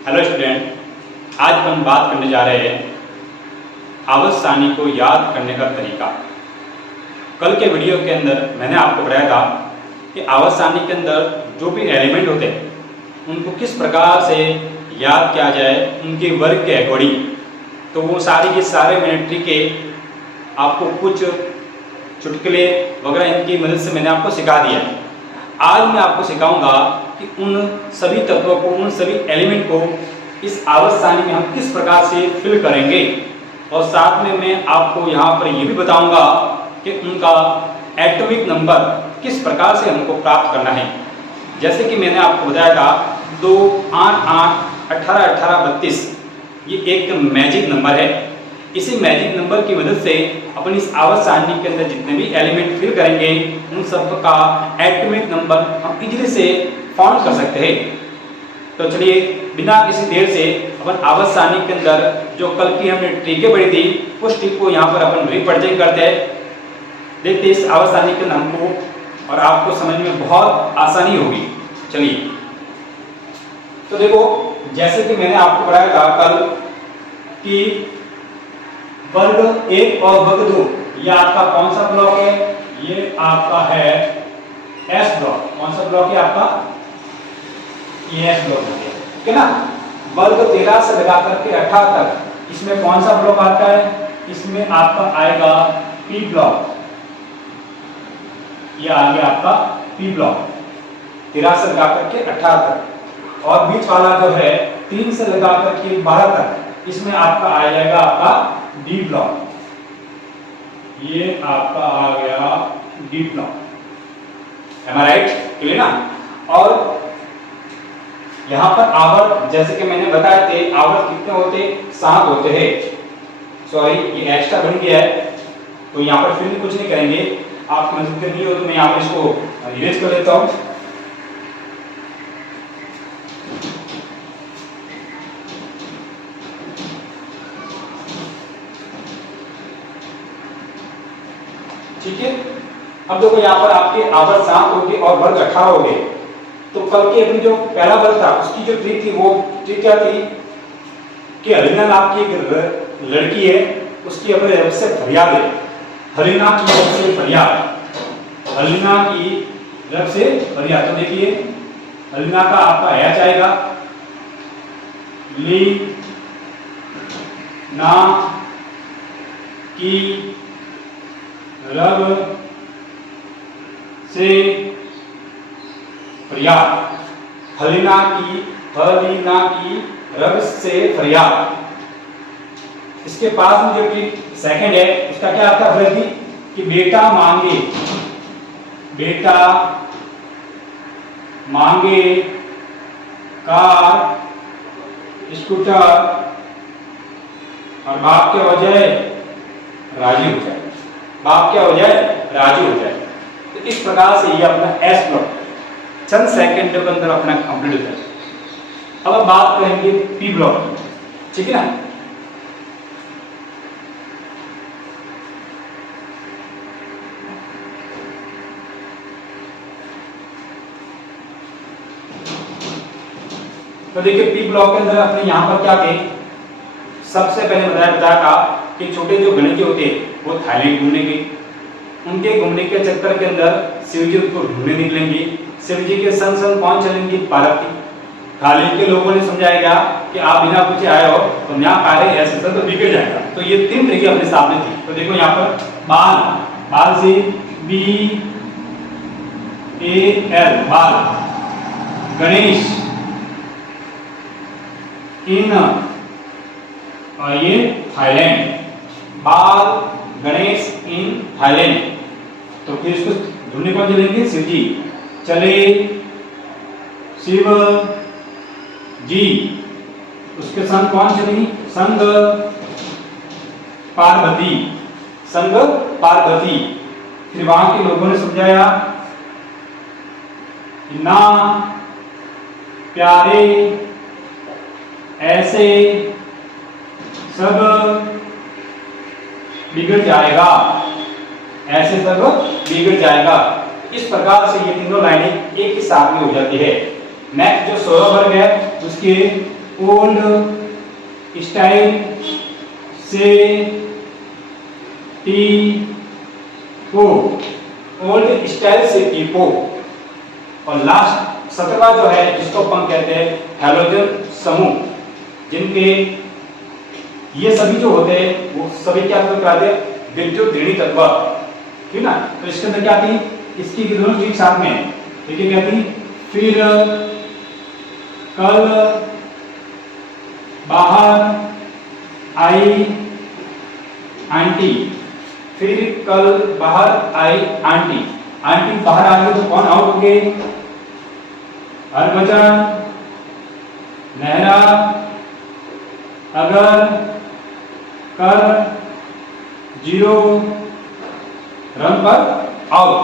Hello student, आज हम बात करने जा रहे हैं आवर्त सारणी को याद करने का तरीका। कल के वीडियो के अंदर मैंने आपको बताया था कि आवर्त सारणी के अंदर जो भी एलिमेंट होते हैं उनको किस प्रकार से याद किया जाए उनके वर्ग के अकॉर्डिंग। तो वो सारे के सारे मिलिट्री के आपको कुछ चुटकुले वगैरह इनकी मदद से मैंने आपको सिखा दिया। आज मैं आपको सिखाऊंगा कि उन सभी तत्वों को, उन सभी एलिमेंट को इस आवर्त सारणी में हम किस प्रकार से फिल करेंगे, और साथ में मैं आपको यहाँ पर यह भी बताऊंगा कि उनका एटॉमिक नंबर किस प्रकार से हमको प्राप्त करना है। जैसे कि मैंने आपको बताया था 2, 8, 8, 18, 18, 32 ये एक मैजिक नंबर है। इसी मैजिक नंबर की मदद से अपन इस आवर्त सारणी के अंदर जितने भी एलिमेंट फिल करेंगे उन सब का एटॉमिक नंबर हम इजीली से फाउंड कर सकते हैं। तो चलिए बिना किसी देर से अपन आवर्त सारणी के अंदर जो कल की हमने ट्रिकें पढ़ी थी उस ट्रिक को यहाँ पर अपन रिप्रेजेंट करते हैं। देखते हैं इस आवर्त सारणी के नाम को, और आपको समझ में बहुत आसानी होगी। चलिए तो देखो, जैसे कि मैंने आपको बताया था कल कि वर्ग 1 और वर्ग 2 ये आपका कौन सा ब्लॉक है? ये आपका है एस ब्लॉक। कौन सा ब्लॉक है आपका? ये एस ब्लॉक है, ठीक है ना। वर्ग 13 से लगा करके 18 तक इसमें कौन सा ब्लॉक आता है? इसमें आपका आएगा पी ब्लॉक। ये आ गया आपका पी ब्लॉक 13 से लगा करके 18 तक। और बीच वाला जो है 3 से लगा करके 12 तक इसमें आपका आ जाएगा आपका डी ब्लॉक। ये आपका आ गया डी ब्लॉक। एम आई राइट? क्लियर ना। और यहां पर आवर्त जैसे कि मैंने बताए थे, आवर्त कितने होते? 7 होते हैं। सॉरी, ये एक्स्ट्रा बन गया है तो यहां पर फिर कुछ नहीं करेंगे। आपकी मदद करनी हो तो मैं यहां पर इसको इरेज कर देता हूं। ठीक है। अब देखो यहाँ पर आपके आवर्त 7 हो गए और वर्ग 18 हो गए। तो कल के अपनी जो पहला वर्ग था उसकी जो ट्रिक थी वो ट्रिक क्या थी कि हरीना नाम की एक लड़की है, उसकी अपने रब से फरियाद है। हरीना की रब से फरियाद, हरीना की रब से फरियाद। तो देखिए हरीना का आपका एच आएगा, ली ना की रब से फरियाद, हलीना की रब से फरियाद। इसके पास में जो कि सेकंड है उसका क्या आता है कि बेटा मांगे कार, स्कूटर और बाप क्या हो जाए? राजी हो जाए। बाप क्या हो जाए? राजी हो जाए। तो इस प्रकार से ये अपना एस ब्लॉक चंद सेकंड के अंदर अपना कंप्लीट होता है। अब बात करेंगे पी ब्लॉक की, ठीक है ना। तो देखिए पी ब्लॉक के अंदर अपने यहाँ पर क्या थे? सबसे पहले बताया था कि छोटे जो गणित होते हैं वो थाईलैंड घूमने गए। उनके घूमने के चक्कर के अंदर शिव जी उनको ढूंढने निकलेंगे। शिव जी के संग संग कौन चलेंगे? पार्वती। खाली के लोगों ने समझाएगा कि आप बिना पूछे आए हो तो न्याय कार्य ऐसे तो बिगड़ जाएगा। तो ये 3 तरीके अपने सामने थी। तो देखो यहाँ पर बाल से BAL बाल, गणेश इन, और ये थाईलैंड। बाल, गणेश इन थाईलैंड। तो फिर इसको ढूंढने कौन चलेंगे? शिव जी चले, शिव जी। उसके संग कौन चलेगी? संग पार्वती, संग पार्वती। फिर वहां के लोगों ने समझाया ना प्यारे ऐसे सब बिगड़ जाएगा, ऐसे सब बिगड़ जाएगा। इस प्रकार से ये तीनों लाइनें एक ही साथ में हो जाती है। नेक्स्ट जो 16 वर्ग है उसके ओल्ड स्टाइल से टीपो, ओल्ड स्टाइल से टीपो। और लास्ट 17वां जो है जिसको अपन कहते हैं हैलोजन समूह, जिनके ये सभी जो होते हैं वो सभी क्या कहते हैं विद्युत ऋणी तत्व, ठीक ना। तो इसके अंदर क्या थी, इसकी दोनों चीज साथ में, ठीक है, क्या थी, फिर कल बाहर आई आंटी, फिर कल बाहर आई आंटी, आंटी बाहर आ गई तो कौन आउट हो गए, हरभजन, नेहरा, अगर, कर, जीरो, रन पर आउट,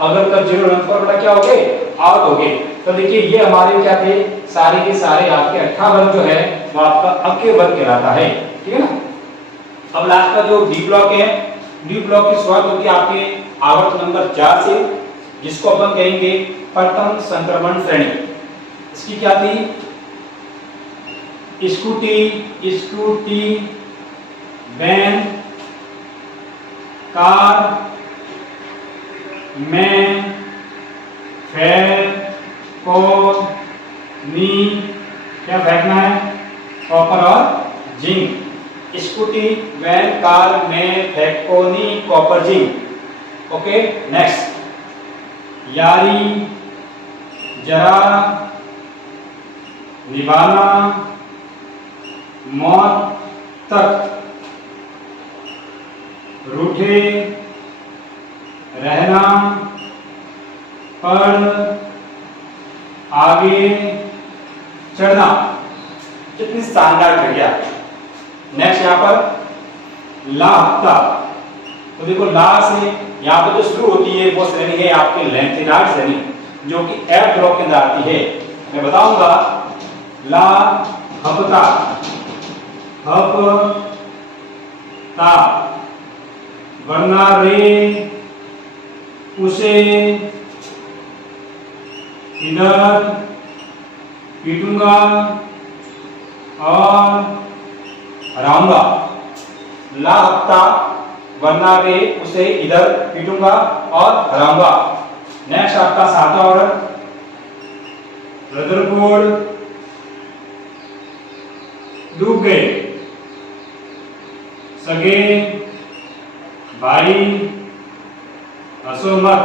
अगर कर जीरो रन पर बड़ा क्या हो गए, आउट हो गए। तो देखिए ये हमारे क्या थे, सारे के सारे आपके 18 वर्ग जो है वो आपका अक्रिय वर्ग कहलाता है, ठीक है ना। अब लास्ट का जो डी ब्लॉक है, डी ब्लॉक की शुरुआत होती है आपके आवर्त नंबर 4 से, जिसको अपन कहेंगे प्रथम संक्रमण श्रेणी। इसकी क्या थी, स्कूटी, वैन, कार, मैं, फेर, को, नी, क्या फेंकना है, कॉपर और जिंक। स्कूटी, वैन, कार, में, फेकोनी, कॉपर, जिंक। ओके, नेक्स्ट, यारी, जरा, निभाना, मौत तक, रूठे, रहना, पढ़, आगे, चढ़ना। कितनी शानदार क्रिया। नेक्स्ट यहाँ पर ला हफ्ता, तो देखो ला से यहाँ पर जो शुरू होती है वो श्रेणी है आपकी लेंथिनार्ड श्रेणी, जो कि एफ ब्लॉक के अंदर आती है। मैं बताऊंगा, ला हफ्ता, हफ्ता, वरना रे, उसे, इधर, पीटूंगा और हराऊंगा। ला हफ्ता, वरना रे, उसे, इधर, पीटूंगा और हराऊंगा। नेक्स्ट आपका 7वां वर्ग, रदरफोर्ड, डूब गए, सगे, भाई, हंसो मत,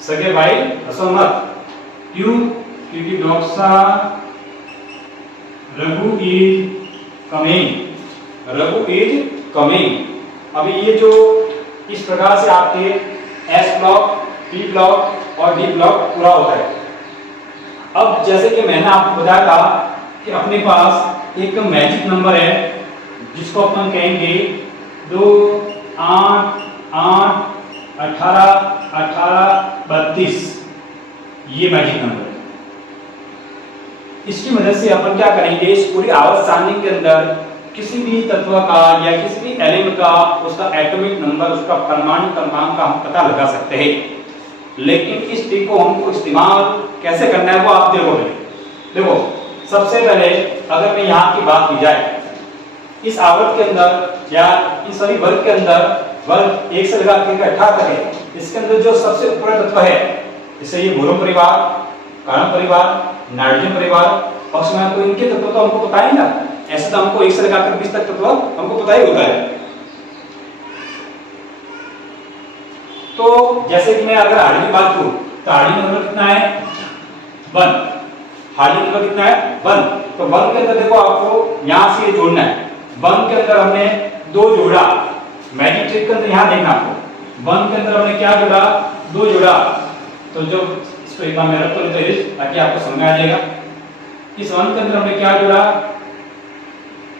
सगे भाई हंसो मत। क्यों, क्योंकि डॉक्सा, Raghu is coming, Raghu is coming. अभी ये जो इस प्रकार से आपके एस ब्लॉक, पी ब्लॉक और डी ब्लॉक पूरा होता है। अब जैसे कि मैंने आपको बताया था कि अपने पास एक मैजिक नंबर है जिसको अपन कहेंगे 2, 8, 8, 18, 18, 32। ये मैजिक नंबर है। इसकी मदद से अपन क्या करेंगे, इस पूरी आवर्त सारणी के अंदर किसी भी तत्व का या किसी भी एलिमेंट का उसका एटॉमिक नंबर, उसका परमाणु क्रमांक का हम पता लगा सकते हैं। लेकिन इस ट्रिक को हमको इस्तेमाल कैसे करना है वो आप देखोगे। देखो, सबसे पहले अगर मैं यहाँ की बात की जाए, इस आवर्त के अंदर या इन सभी वर्ग के अंदर वर्ग 1 से लेकर 18 तक है। इसके अंदर जो सबसे ऊपर तत्व है, जैसे ये बोरोन परिवार, कार्बन परिवार, नाइट्रोजन परिवार, ऑक्सीजन, तो इनके तत्व तो हमको पता ही ना। ऐसे तो हमको 1 से लेकर 20 तक तत्व हमको पता ही होता है। तो जैसे कि मैं अगर हार्डी की बात करूं तो हार्डी नंबर कितना है 1, हार्डी नंबर कितना है 1। तो 1 के अंदर देखो आपको यहां से ये जोड़ना है। 1 के अंदर हमने 2 जोड़ा, मैजिक ट्रिक के अंदर यहां देखना आपको। 1 के अंदर हमने क्या जोड़ा, 2 जोड़ा। तो जो इसको एक बार मैं रख लेता हूं ताकि आपको समझ आ जाएगा। इस 1 के अंदर हमने क्या जोड़ा,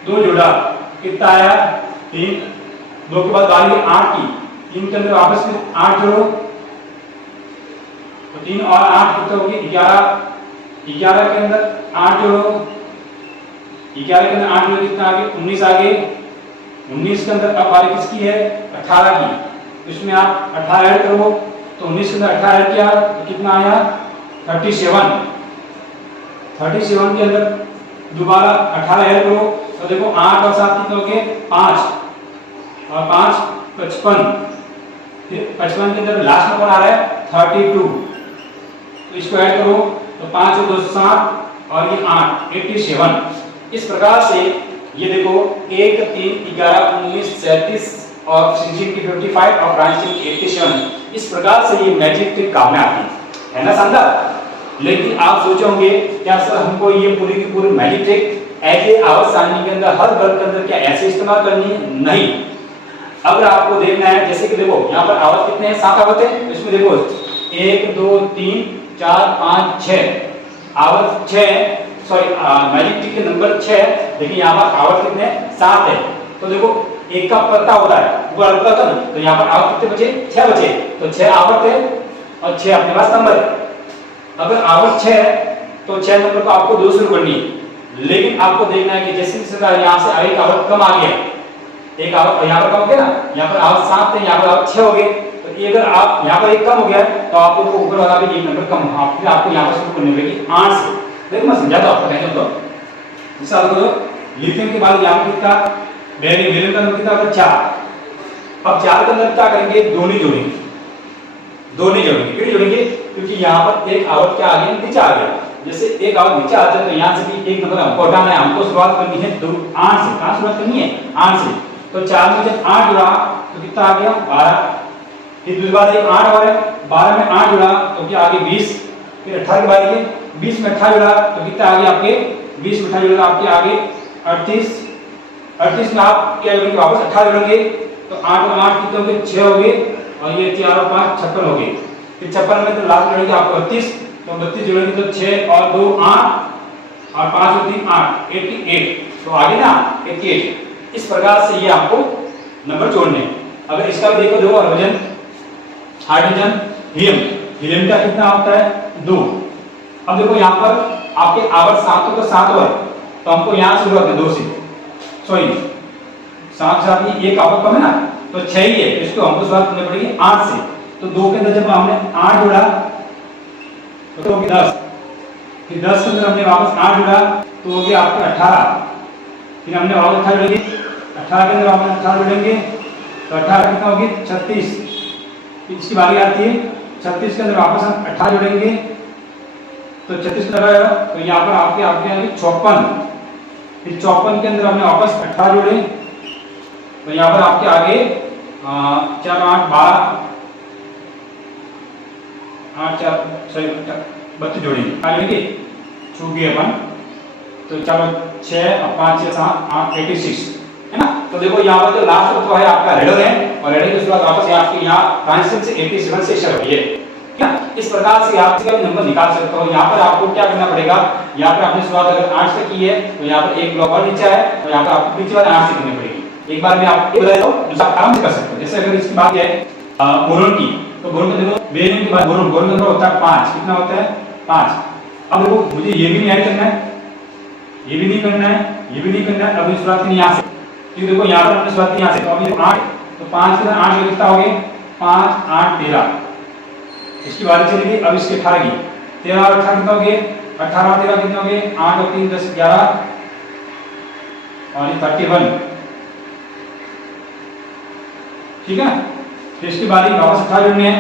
2 जोड़ा, कितना आया 3। 2 के बाद बारी 8 की, 3 के अंदर वापस में 8 जोड़ो, तो 3 और 8 कितने हो गए 11। 11 के अंदर 8 जोड़ो, 11 के अंदर 8 जोड़ो, कितना आ गए 19 आ गए। 19 के अंदर अब बारी किसकी है 18 की, इसमें आप 18 ऐड करो, तो 19 के अंदर 18 ऐड किया तो कितना आया 37। 37 के अंदर दोबारा 18 ऐड करो तो देखो 8 और 7 कितने हो गए 5 और 5 55, फिर 55 के अंदर लास्ट में कौन आ रहा है 32, तो इसको ऐड करो तो 5 और 2 7 और ये 8 87। इस प्रकार से ये देखो 1 3 11 19 37 और सिंचिन की 55 और फ्रांसिन की 87। इस प्रकार से ये मैजिक ट्रिक काम में आती है ना शानदार। लेकिन आप सोचोगे क्या सर हमको ये पूरी की पूरी मैजिक ट्रिक ऐसे आवर्त सारणी के अंदर हर वर्ग के अंदर क्या ऐसे इस्तेमाल करनी है? नहीं। अगर आपको देखना है जैसे कि देखो यहाँ पर आवर्त कितने हैं 7 आवर्त है, तो इसमें देखो 1 2 3 4 5 6 आवर्त 6 सॉरी मैजिक ट्रिक के नंबर 6। देखिए यहाँ पर आवर्त कितने 7 है, तो देखो एक का पत्ता होता है वो अलग था ना, तो यहाँ पर आवर्त कितने बचे 6 बचे, तो 6 आवर्त है और 6 अपने पास नंबर है। अगर आवर्त 6 है तो 6 नंबर को आपको 2 शुरू करनी है। लेकिन आपको देखना है कि जैसे यहाँ से एक आवर्त कम आ गया, एक आवर्त यहाँ पर कम हो गया ना, यहाँ पर आवर्त 7 थे, यहाँ पर आवर्त 6 हो गए, तो ये अगर आप यहाँ पर एक कम हो गया तो आपको तो ऊपर वाला भी एक नंबर कम हो, फिर आपको यहाँ पर शुरू करनी पड़ेगी 8 से। देखो मैं समझाता हूं आपको कहने तो मिसाल करो लिथियम के बाद यहाँ पर कितना बेरिलियम का नंबर कितना होगा 4। अब 4 के अंदर क्या करेंगे दो नहीं जोड़ेंगे, क्यों जोड़ेंगे क्योंकि यहाँ पर एक आवर्त क्या आ गया नीचे आ गया। जैसे एक आवर्त नीचे आता है तो यहाँ से भी एक नंबर हमको हटाना है, हमको शुरुआत करनी है 8 से। कहाँ शुरुआत करनी है 8 से, तो 4 में जब 8 जुड़ा तो कितना आ गया 12, फिर दूसरी बार 8 और है 12 में 8 जुड़ा तो क्या आगे 20, फिर 18 की बारी है 20 में 18 जुड़ा तो कितना आगे आपके 20 में 18 जुड़ा आपके आगे 38 में आप क्या जोड़ेंगे वापस 18 जोड़ेंगे तो 8 और 8 कितने हो गए 6 हो गए, और ये 4 और 5 56 हो गए। फिर 56 में तो लास्ट जोड़ेंगे आपको 32, तो 32 जोड़ेंगे तो 6 और 2 8 और 5 और 3 8 88, तो आगे ना 88। इस प्रकार से ये आपको नंबर जोड़ने। अगर इसका भी देखो हाइड्रोजन हीलियम का कितना होता है 2। अब देखो यहाँ पर आपके आवर्त 7 तो 7 है, तो हमको यहाँ से शुरुआत है 2 से, सॉरी 7 साथ ही एक आवर्त कम है ना, तो 6 ही है, इसको हमको शुरुआत करनी पड़ेगी 8 से। तो 2 के अंदर जब हमने 8 जोड़ा तो हो गया 10, फिर 10 के अंदर हमने वापस 8 जोड़ा तो हो गया आपका 18, फिर हमने वापस 18 जोड़ेंगे, 18 के अंदर हमने 18 जोड़ेंगे तो 18 कितना हो गया 36, इसकी बारी आती है 36 के अंदर वापस हम 18 जोड़ेंगे तो 36 के अंदर तो यहाँ पर आपके आएगी 54, फिर 54 के अंदर हमने वापस 18 जोड़े तो यहाँ पर आपके आगे 4 8 12 8 4 32 जोड़ेंगे जोड़ेंगे छू गए अपन, तो चलो 6 और 5 6 7 8 86 है ना। तो देखो यहाँ पर जो लास्ट तो है आपका रेडर है, और रेडर के बाद वापस आपके यहाँ फ्रांसिन से 87 से शुरू हुई है क्या। इस प्रकार से आप इसका नंबर निकाल सकते हो। यहाँ पर आपको क्या करना पड़ेगा, यहाँ पर आपने शुरुआत अगर 8 से की है तो यहाँ पर एक ब्लॉक और नीचे है, तो यहाँ पर आपको पीछे वाले 8 से करनी पड़ेगी। एक बार में आप बता दो दूसरा आराम से कर सकते हो। जैसे अगर इसकी बात है बोरोन की, तो बोरोन का देखो बेरिलियम के बाद बोरोन नंबर होता है 5, कितना होता है 5। अब देखो मुझे ये भी नहीं ऐड करना है, ये भी नहीं करना है, ये भी नहीं करना है, अभी शुरुआत करनी यहाँ से, क्योंकि देखो यहाँ पर हमने शुरुआत की यहाँ से, तो अभी 8 तो 5 के अंदर 8 में कितना हो गए 5 8 13, इसकी बारी चलेगी। अब इसके 18 की 13 और 18 कितना हो गए 18 और 13 कितने हो गए 8 और 3 10 11 और ये 31, ठीक है। फिर इसकी बारी वापस 18 जोड़नी है,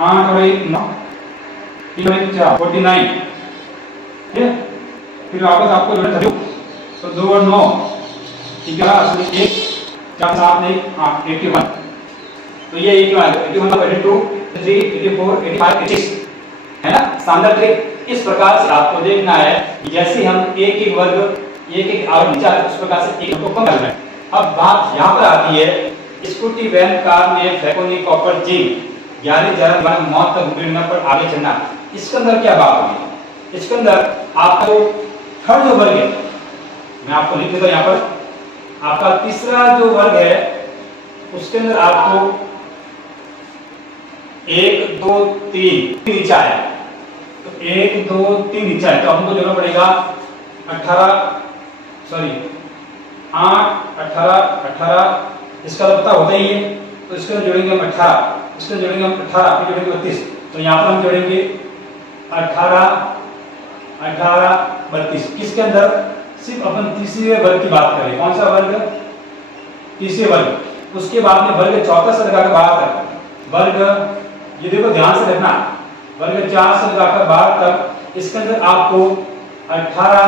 8 और 1 9 3 और 1 4 49, ठीक है। फिर वापस आपको जोड़ना था तो 2 और 9 11 1 4 7 1 8 81, तो ये 81 82 3 84 85 86 है ना। शानदार ट्रिक। इस प्रकार से आपको देखना है जैसे हम एक एक वर्ग एक एक आवर्त नीचे आते उस प्रकार से एक को कम करना है। अब बात यहाँ पर आती है स्कूटी वैन कार में फैकोनी कॉपर जिंक 11 मौत तक गिरने पर आगे चलना। इसके अंदर क्या बात होगी, इसके अंदर आपको थर्ड जो वर्ग है मैं आपको लिख देता हूं यहाँ पर, आपका तीसरा जो वर्ग है उसके अंदर आपको 1 2 3 नीचा है, तो 1 2 3 नीचा है, तो हमको जोड़ना पड़ेगा 8 18 इसका तो पता होता ही है, तो इसके अंदर जोड़ेंगे हम 18, इसके अंदर जोड़ेंगे हम 18, फिर जोड़ेंगे 32, तो यहाँ पर हम जोड़ेंगे 18 18 32। किसके अंदर? सिर्फ अपन तीसरे वर्ग की बात करें। कौन सा वर्ग? तीसरे वर्ग। उसके बाद में वर्ग चौथा से लगाकर 12 तक वर्ग, ये देखो ध्यान से रखना, वर्ग 4 से लगाकर 12 तक इसके अंदर आपको 18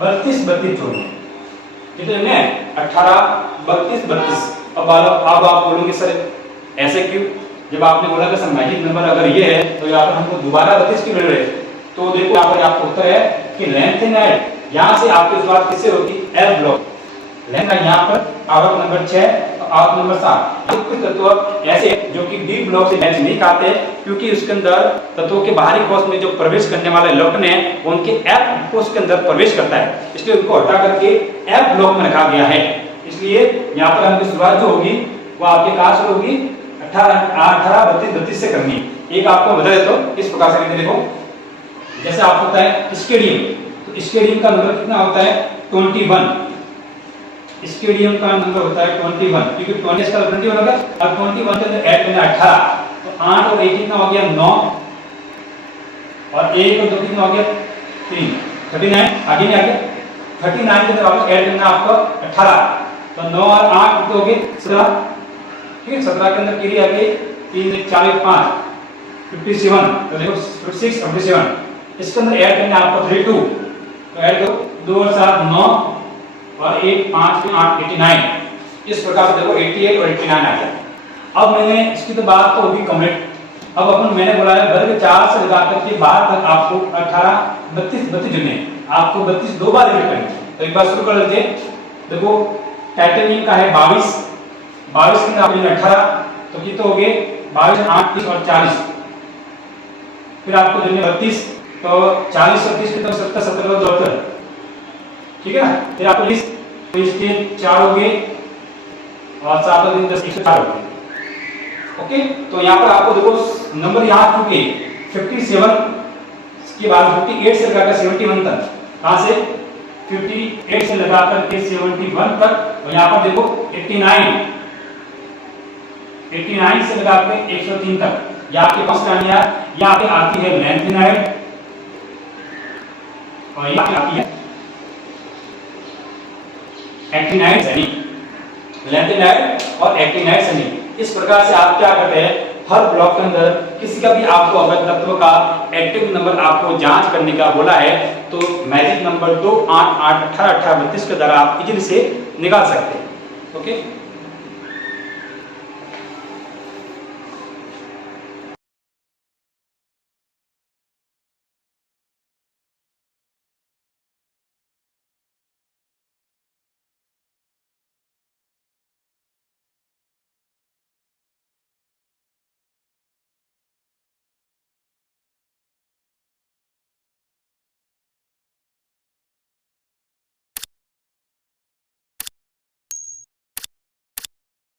32 32 जोड़ने। कितने? 18 32 32। अब आप बोलोगे सर ऐसे क्यों? जब आपने बोला कि सर मैजिक नंबर अगर ये है तो यहाँ पर हमको दोबारा 32 क्यों मिल रहे? तो देखो यहाँ पर आपको उत्तर है कि लेंथ इन ऐड, यहाँ से आपकी शुरुआत किससे होगी? L block. लेंथ का यहाँ पर आवक नंबर 6 और आवक नंबर 7। कुछ तत्व ऐसे जो कि डी ब्लॉक से मैच नहीं खाते क्योंकि उसके अंदर तत्वों के बाहरी कोष में जो प्रवेश करने वाले इलेक्ट्रॉन है वो उनके एफ कोष के अंदर प्रवेश करता है, इसलिए उनको हटा करके एफ ब्लॉक में रखा गया है। इसलिए यहाँ पर हमकी शुरुआत जो होगी वो आपके कहाँ से होगी? 18 32 32 से करनी है। एक आपको बता देता हूँ इस प्रकार से, देखो जैसे आपको होता है स्टेडियम, तो स्टेडियम का नंबर कितना होता है? 21। स्टेडियम का नंबर होता है 21 क्योंकि 20 का 21 होगा और 21 के अंदर ऐड करना 18, तो 8 और 1 कितना हो गया? 9 और 1 और 2 कितना हो गया? 3 39। आगे नहीं आ गया? 39 के अंदर वापस ऐड करना आपको 18, तो 9 और 8 कितने हो गए? 17। ठीक है, 17 के अंदर केरी आ गई 3 4 5 57, तो देखो 56 57। इसके अंदर ऐड करना आपको 32, तो ऐड करो 2 और 7 9 और 1 5 8 89। इस प्रकार से देखो 88 और 89 आ गया। अब मैंने इसकी तो बात तो होगी कंप्लीट। अब अपन मैंने बोला है वर्ग 4 से लगाकर के 12 तक आपको 18 32 32 जुड़ने, आपको 32 दो बार रिपीट करनी है। तो एक बार शुरू कर लेते हैं। देखो टाइटेनियम का है 22 22 के अंदर 18, तो कितने हो गए? 22 8 30 और 40। फिर आपको जुड़ने 32, तो 40 और 30 कितने? 70 70 और 72। ठीक है ना? फिर आपको तो इसके 4 हो गए और 7 और 10 104 हो गए। ओके, तो यहाँ पर आपको देखो नंबर याद चुके 57 के बाद 58 से लगाकर 71 तक, कहां से? 58 से लगाकर के 71 तक, और यहाँ पर देखो 89 से लगाकर 103 तक। यहाँ आपके पास यहाँ पे आती है लेंथ इन ऐड और यहाँ पे आती है 89 सेमी। लेंथ इन ऐड और 89 सेमी। इस प्रकार से आप क्या करते हैं, हर ब्लॉक के अंदर किसी का भी आपको अगर तत्व का एक्टिव नंबर आपको जांच करने का बोला है तो मैजिक नंबर 2 8 8 18 18 32 के द्वारा आप इजीली से निकाल सकते हैं। ओके।